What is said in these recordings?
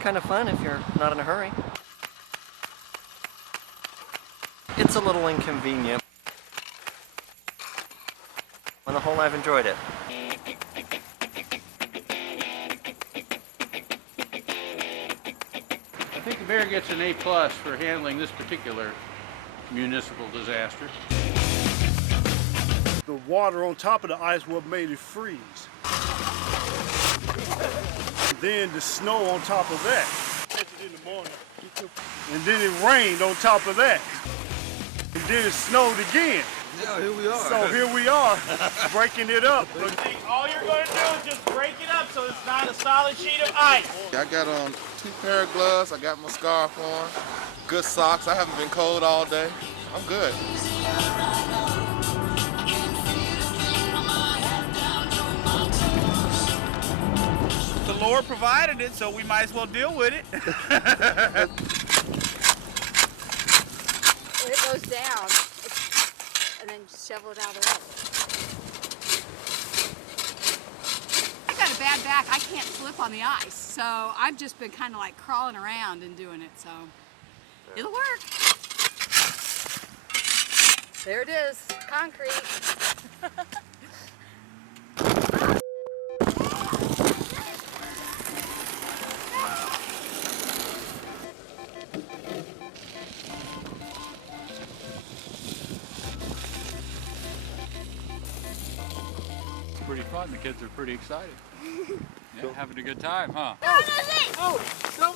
kind of fun if you're not in a hurry. It's a little inconvenient. On the whole, I've enjoyed it. I think the mayor gets an A+ for handling this particular municipal disaster. The water on top of the ice what made it freeze. Then the snow on top of that. In the morning. And then it rained on top of that. And then it snowed again. Yeah, here we are. So here we are, breaking it up. All you're going to do is just break it up so it's not a solid sheet of ice. I got on 2 pair of gloves. I got my scarf on. Good socks. I haven't been cold all day. I'm good. The Lord provided it, so we might as well deal with it. When it goes down, and then shovel it out of the way. I got a bad back. I can't slip on the ice, so I've just been kind of like crawling around and doing it, so it'll work. There it is, concrete. Pretty fun. The kids are pretty excited. Yeah, having a good time, huh? Oh, no.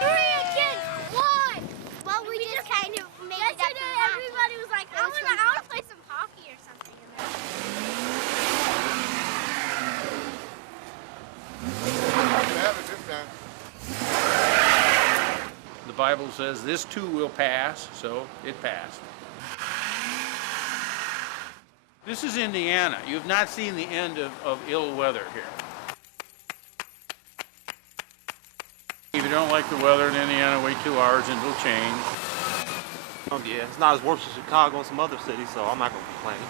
Hurry again! Why? Well, we just kind of made it up. Everybody was like, I want to play some hockey or something. The Bible says this too will pass, so it passed. This is Indiana. You've not seen the end of ill weather here. If you don't like the weather in Indiana, wait 2 hours and it'll change. Yeah, it's not as worse as Chicago and some other cities, so I'm not going to complain.